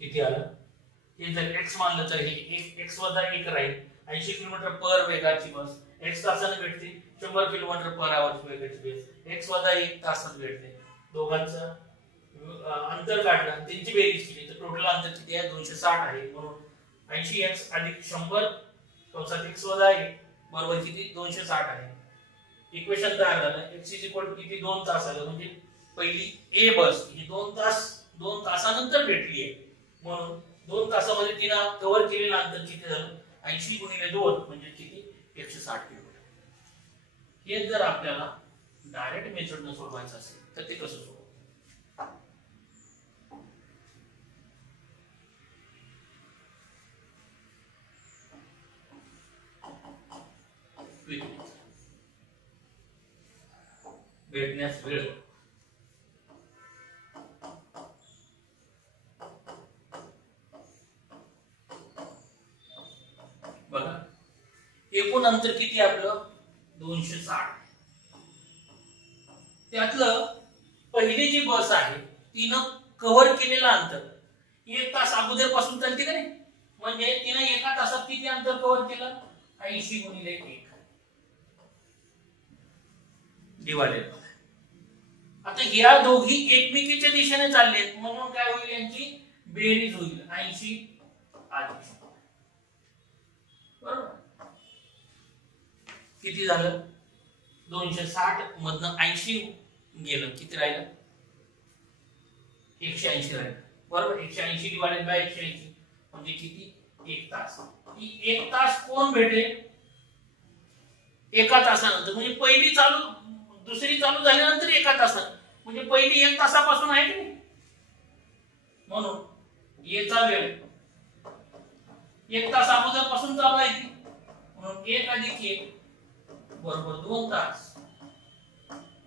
किती आलं. हे जर x मानलं तर हे x वजा 1 राहील. 80 किलोमीटर पर वेगाची बस x तासाने भेटते. 100 किलोमीटर पर आवर वेगाची बस x वजा 1 तासात भेटते. दोघांचं अंतर काढलं त्यांची बेरीज केली तर टोटल अंतर किती आहे 260 आहे. म्हणून 80x अधिक 100 कंसात x वजा 1 बरोबर किती 260 आहे. इक्वेशन तयार झालं. x किती 2 तास आलं. म्हणजे पहिली ए बस ही 2 तासानंतर भेटली आहे. म्हणून 2 तासामध्ये तिनं कव्हर केलेलं अंतर किती झालं 80 गुणिले 2 म्हणजे किती 160 किलोमीटर. हे जर आपल्याला डायरेक्ट मेथडने सोडवायचं असेल तर ते कसं सोडवू. भेटण्यास वेळ बघा. एकूण अंतर किती आपलं 260. त्यातलं पहिली जी बस आहे तिनं कव्हर केलेलं अंतर 1 तास अगोदर पासून चालते का नाही. म्हणजे तिनं एका तासात किती अंतर कव्हर केलं 80 गुणिले 1 डिवायडेड. आता या दोघी एकमेकीच्या दिशेने चाललेत म्हणून काय होईल यांची बेरीज होईल 80 अधिक 100 बरोबर. किती झालं 260 मधनं 80 गेलं किती राहिलं 180 राहिलं बरोबर. 180 डिवायडेड बाय 180 म्हणजे किती 1 तास. ही 1 तास कोण भेटेल एका तासानंतर. म्हणजे पहिली चालू दुसरी चालू झाल्यानंतर एका तासात म्हणजे पहिली 1 तासापासून आहे की नाही. म्हणून येचा वेळ 1 तास अगोदर पासून चालू आहे ती. म्हणून 1 अधिक 1 बरोबर 2 तास.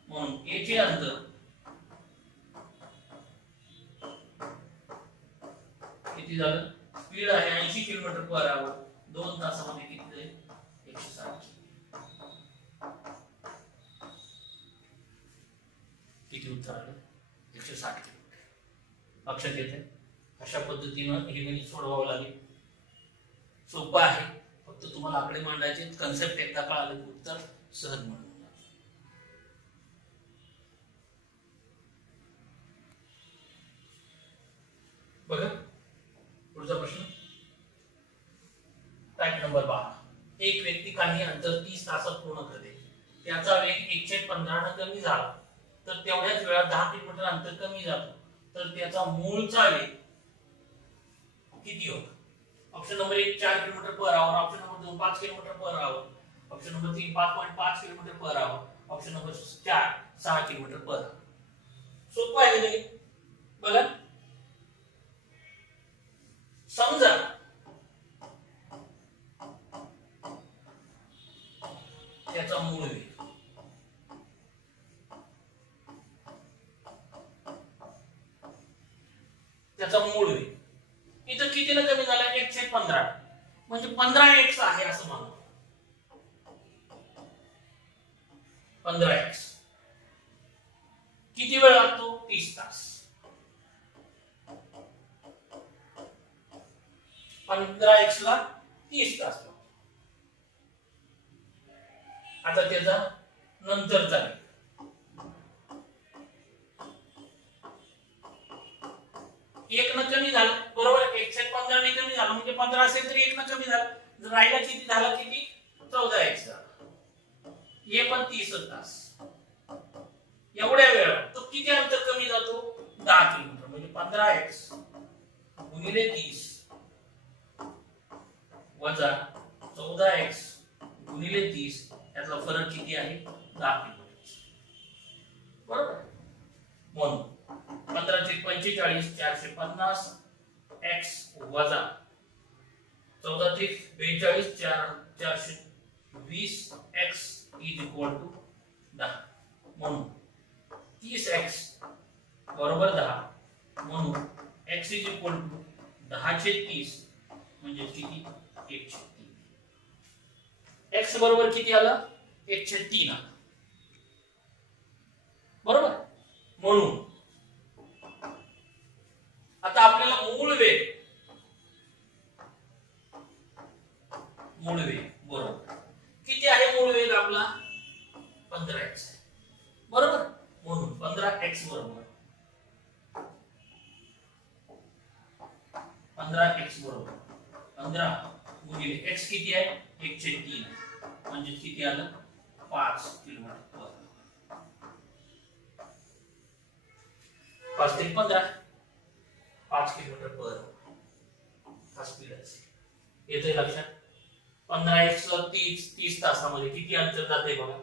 म्हणून याचे अंतर किती झालं. स्पीड आहे 80 किलोमीटर पर आवर. 2 तासामध्ये किती जाईल 160. किती उत्तर आलं 160 किलोमीटर. लक्षात येते. अशा पद्धतीनं हे गणित सोडवावं लागेल. सोपं आहे. फक्त तुम्हाला आकडे मांडायचे कन्सेप्ट एकदा कळालं की उत्तर सहज मिळून बघा. पुढचा प्रश्न टाइप नंबर 12. एक व्यक्ती काही अंतर 30 तासात पूर्ण करते. त्याचा वेग 115 ने कमी झाला तर तेवढ्याच वेळात 10 किलोमीटर अंतर कमी जातो तर त्याचा मूळचा वेग किती होतो. Option number 1 4 kilometre per hour. Option number 2 5 kilometre per hour. Option number 3 5.5 kilometre per hour. Option number 4 6 kilometre per hour. सोपं आहे का बघा. समजा त्याचा मूळ वेग इथं कितीला कमी झाला 115 म्हणजे 15x आहे असं मानू. 15x किती वेळ लागतो 30 तास. 15x ला 30 तास. आता त्याचा नंतरचा वेग एक न कमी झालं बरोबर. 115 ने कमी झालं म्हणजे 15 असेल तर 1 न कमी झालं. जर राहिला किती झाला किती 14x झाला. हे पण 30 तास. एवढ्या वेळात तो किती अंतर कमी जातो 10 किलोमीटर. म्हणजे 15x गुणिले 30 वजा 14x गुणिले 30 यातला फरक किती आहे 10 किलोमीटर. बरोबर. म्हणून 15×45 450 x वजा 14×42 420 x = 10. म्हणून 30x बरोबर 10. म्हणून x = 10/30 म्हणजे किती 1/3. x बरोबर किती आलं 1/3 आलं. बरोबर. म्हणून आता आपल्याला मूळ वेग बरोबर किती आहे मूळ वेग आपला 15x आहे. बरोबर. म्हणून 15x बरोबर 15 गुणिले x किती आहे 1/3 म्हणजे किती आलं 5 किलोमीटर. 5 ते 15 5 किलोमीटर पर हा स्पीड असेल. येतंय लक्षात. 15x ला 30 तासामध्ये किती अंतर जाते बघा.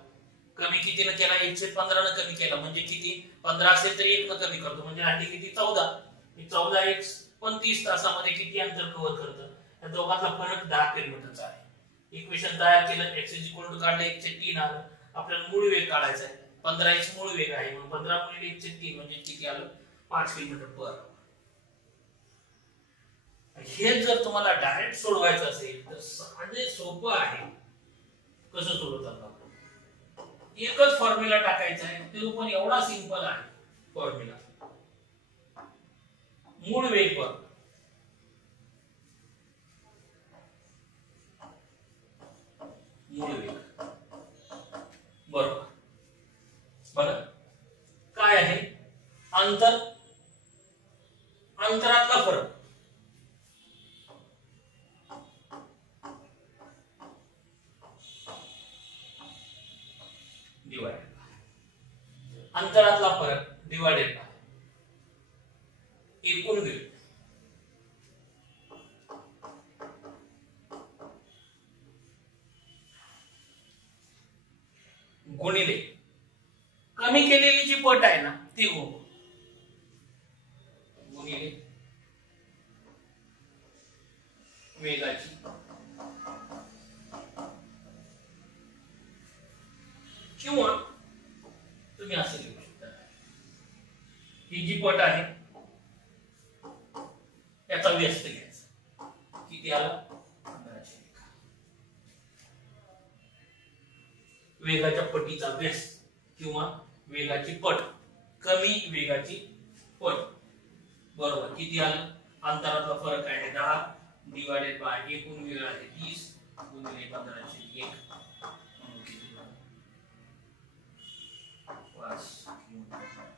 कमी कितीनं केला 1/15 न कमी केला म्हणजे किती 15 असेल तरी 1 न कमी करतो म्हणजे राहते किती 14. 14x पण 30 तासामध्ये किती अंतर कव्हर करतं. या दोघांचा फरक 10 किलोमीटरचा आहे. इक्वेशन तयार केलं x = काढलं 1/3 आलं. आपल्याला मूळ वेग काढायचा आहे. 15x मूळ वेग आहे म्हणून 15 गुणिले 1/3 म्हणजे किती आलं 5 किलोमीटर पर. हे जर तुम्हाला डायरेक्ट सोडवायचं असेल तर साधे सोपं आहे. कसं सोडवतात आपण एकच फॉर्म्युला टाकायचा आहे. तो पण एवढा सिंपल आहे फॉर्म्युला. मूळ वेग पर मूळ वेग बरोबर. बरं काय आहे अंतरातला फरक अंतरातला फरक डिवाइडेड बाय एकूण वेग गुणिले कमी केलेली जी पट आहे ना ती गुणिले वेगाची किंवा तुम्ही असे लिहू शकता ही जी पट आहे त्याचा व्यस्त घ्यायचा किती आला 15 वेगाच्या पटीचा व्यस्त किंवा वेगाची पट कमी वेगाची पट बरोबर किती आलं अंतरातला फरक आहे 10 डिवाइडेड बाय एकूण वेळ आहे 30 गुणिले 15/1 म्हणून किती झालं 5 किलोमीटर.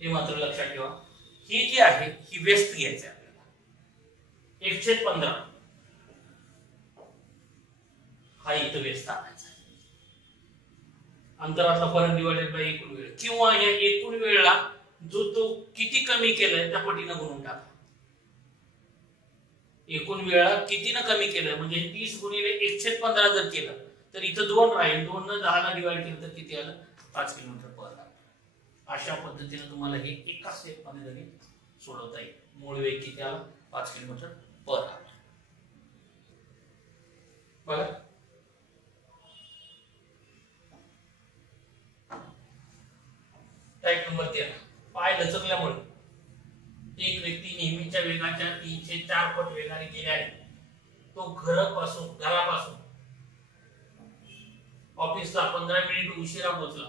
हे मात्र लक्षात ठेवा ही जी आहे ही व्यस्त घ्यायची आपल्याला 1/15 हा इथं व्यस्त आणायचा अंतरातला फरक डिवाइडेड बाय एकूण वेळ किंवा या एकूण वेळेला जो तो किती कमी केलाय त्या पटीने गुणून टाका. एकूण वेळा कितीने कमी केलं म्हणजे 30 गुणिले 1/15 जर केलं तर इथं 2 राहील 2 ने 10 ला डिवाइड केलं तर किती आलं 5 किलोमीटर पर. अशा पद्धतीने तुम्हाला हे एका स्टेप मध्ये जरी सोडवता येईल. मूळ वेग किती आला 5 किलोमीटर पर आवर. बघा टाइप नंबर 13 पाय लचकल्यामुळे एक व्यक्ती नेहमीच्या वेगाच्या 304 पट वेगाने गेला आहे. तो घरापासून ऑफिसला 15 मिनिट उशिरा पोहोचला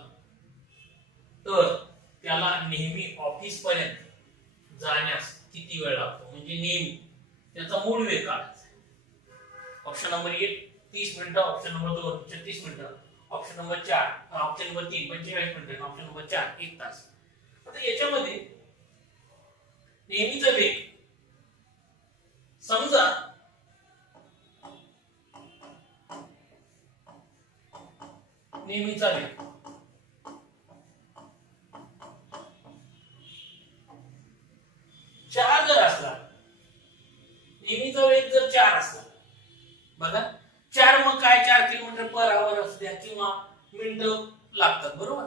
तर त्याला नेहमी ऑफिस पर्यंत जाण्यास किती वेळ लागतो म्हणजे नेहमी त्याचा मूळ वेग काढायचा. ऑप्शन नंबर 1 30 मिनिटं, ऑप्शन नंबर 2 36 मिनिटं, ऑप्शन नंबर 4 ऑप्शन नंबर 3 45 मिनिटं, ऑप्शन नंबर 4 1 तास. आता याच्यामध्ये नेहमीचा वेग समजा नेहमीचा वेग 4 जर असला मिनिटं लागतात बरोबर.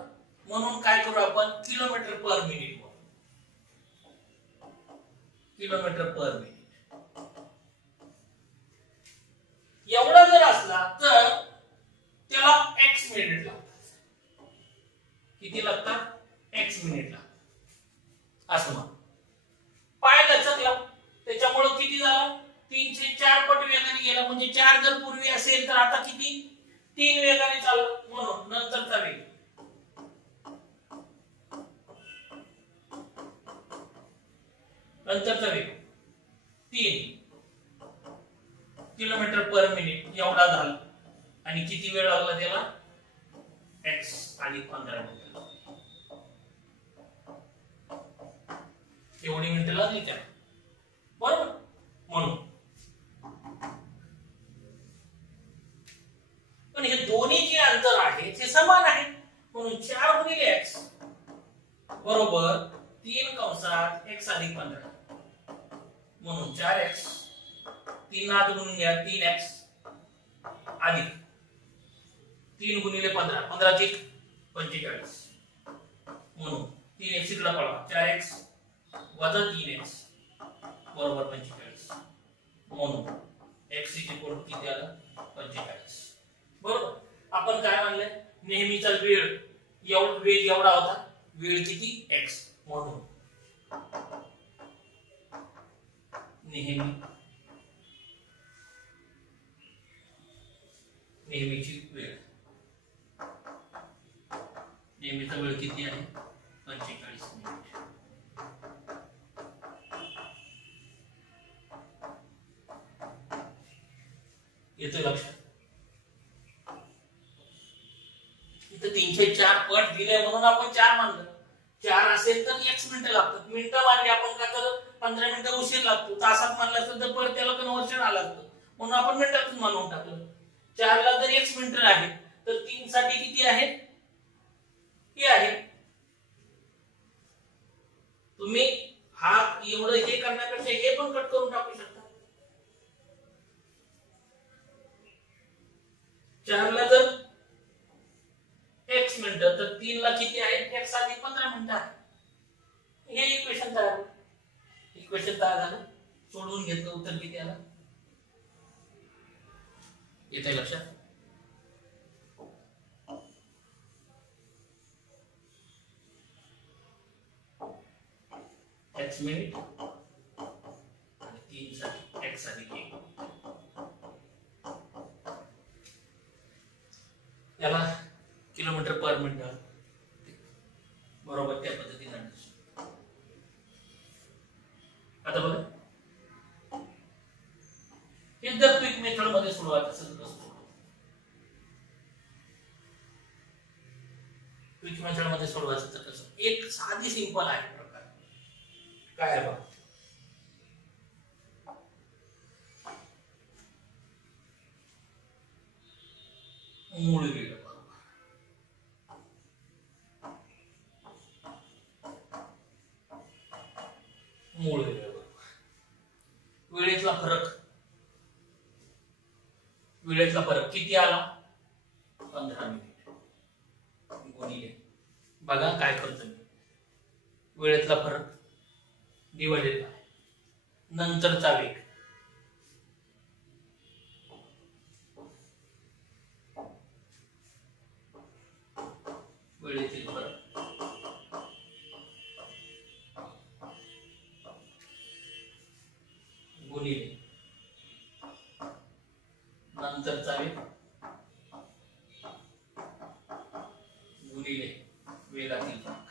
म्हणून काय करू आपण kilometre per minute, kilometre per minute एवढा जर असला तर त्याला x मिनिट लागतात. किती लागतात x मिनिट लागतात असं मग पाय लचकला त्याच्यामुळे किती झालं 304 पट वेगाने गेला. म्हणजे 4 जर पूर्वी असेल तर आता किती 3 वेगाने चालला. म्हणून नंतरचा वेग नंतरचा वेग 3 किलोमीटर पर मिनिट एवढा झाला. आणि किती वेळ लागला त्याला x अधिक 15 मिनिट एवढी मिनिटं लागली त्याला बरोबर. म्हणून पण हे दोन्ही जे अंतर आहे ते समान आहे. म्हणून 4 गुणिले x बरोबर 3 कंसात x अधिक 15. म्हणून 4x 3 आत गुणून घ्या 3x अधिक 3 गुणिले 15 15 चे 45. म्हणून 3x इकडे पळवा 4x वजा 3x बरोबर 45. म्हणून x किती आलं 45 बरोबर. आपण काय म्हणले नेहमीचा वेळ वेग एवढा होता. वेळ किती x. म्हणून नेहमीची वेळ नेहमीचा वेळ किती आहे 45 मिनिट. येतोय लक्षात. इथे 304 पट दिले म्हणून आपण 4 मानलं. 4 असेल तर x मिनिटं लागतात. मिनिटं मानली आपण का तर 15 मिनिटं उशीर लागतो. तासात मानला असेल तर परत त्याला कन्व्हर्शन आलं असतं म्हणून आपण मिनिटातून मानून टाकलं. 4 ला जर x मिनिटं आहे तर 3 साठी किती आहे हे आहे. तुम्ही हा एवढं हे करण्यापेक्षा हे पण कट करून टाकू शकता. 4 ला जर x मिनिटं तर 3 ला किती आहे x अधिक 15 मिनिटं आहे. हे इक्वेशन तयार झालं. सोडवून घेतलं उत्तर किती आलं येतंय लक्षात. x मिनिट आणि 3 साठी x अधिक 1 याला किलोमीटर पर मिनिट बरोबर त्या पद्धतीने. आता बघा हे जर क्विक मेथड मध्ये सोडवायचं असेल तर क्विक मेथड मध्ये सोडवायचं तर कसं. एक साधी सिंपल आहे प्रकार. काय आहे बघा मूळ वेळ मूळ वेळ वेळेतला फरक किती आला 15 मिनिट गुणिले बघा काय करतो मी वेळेतला फरक डिवाइडेड बाय नंतरचा वेग वेळेतील फरक गुणिले नंतरचा वेग गुणिले वेगातील फरक.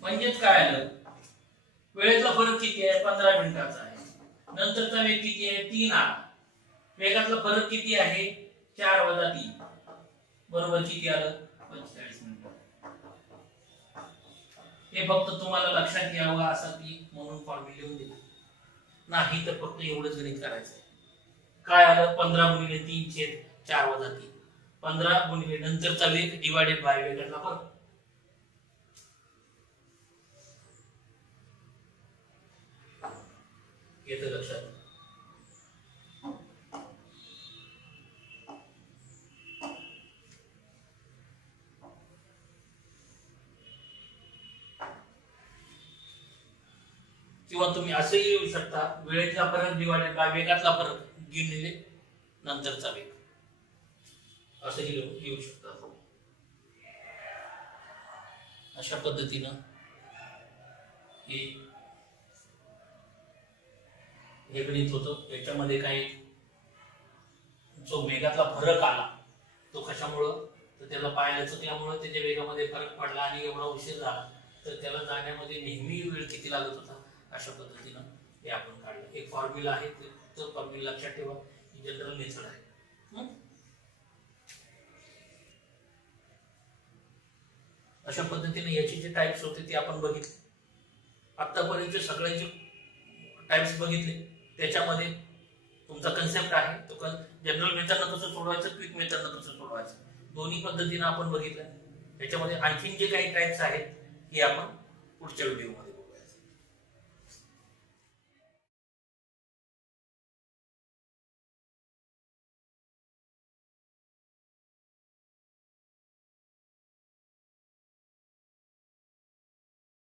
म्हणजेच काय आलं वेळेतला फरक किती आहे 15 मिनिटाचा आहे. नंतरचा वेग किती आहे 3 आला. वेगातला फरक किती आहे 4 वजा 3 बरोबर किती आलं 45 मिनिट. हे फक्त तुम्हाला लक्षात यावं असं की म्हणून फॉर्म्युला लिहून दिला नाही तर फक्त एवढंच गणित करायचं. काय आलं 15 गुणिले 3 छेद 4 वजा 3 15 गुणिले नंतरचा वेग डिवाइडेड बाय वेगातला फरक. येतं लक्षात. किंवा तुम्ही असंही लिहू शकता, वेळेतला फरक डिवायडेड बाय वेगातला फरक गुणिले नंतरचा वेग, असंही लिहू शकता. अशा पद्धतीनं हे गणित होतं. याच्यामध्ये काही जो वेगातला फरक आला तो कशामुळं, तर त्याला पाहायला चुकल्यामुळे त्याच्या वेगामध्ये फरक पडला आणि एवढा उशीर झाला, तर त्याला जाण्यामध्ये नेहमी वेळ किती लागत होता. अशा पद्धतीनं हे आपण काढलं. एक फॉर्म्युला आहे, तो फॉर्म्युला लक्षात ठेवा, ही जनरल मेथड आहे. अशा पद्धतीने याचे जे टाइप्स होते ते आपण बघितले. आतापर्यंत सगळ्यांचे टाइप्स बघितले. त्याच्यामध्ये तुमचा कन्सेप्ट आहे तो जनरल मेथडनं कसं सोडवायचं, क्विक मेथडनं कसं सोडवायचं, दोन्ही पद्धतीनं आपण बघितलं. त्याच्यामध्ये आणखीन जे काही टाइप्स आहेत हे आपण पुढच्या व्हिडिओमध्ये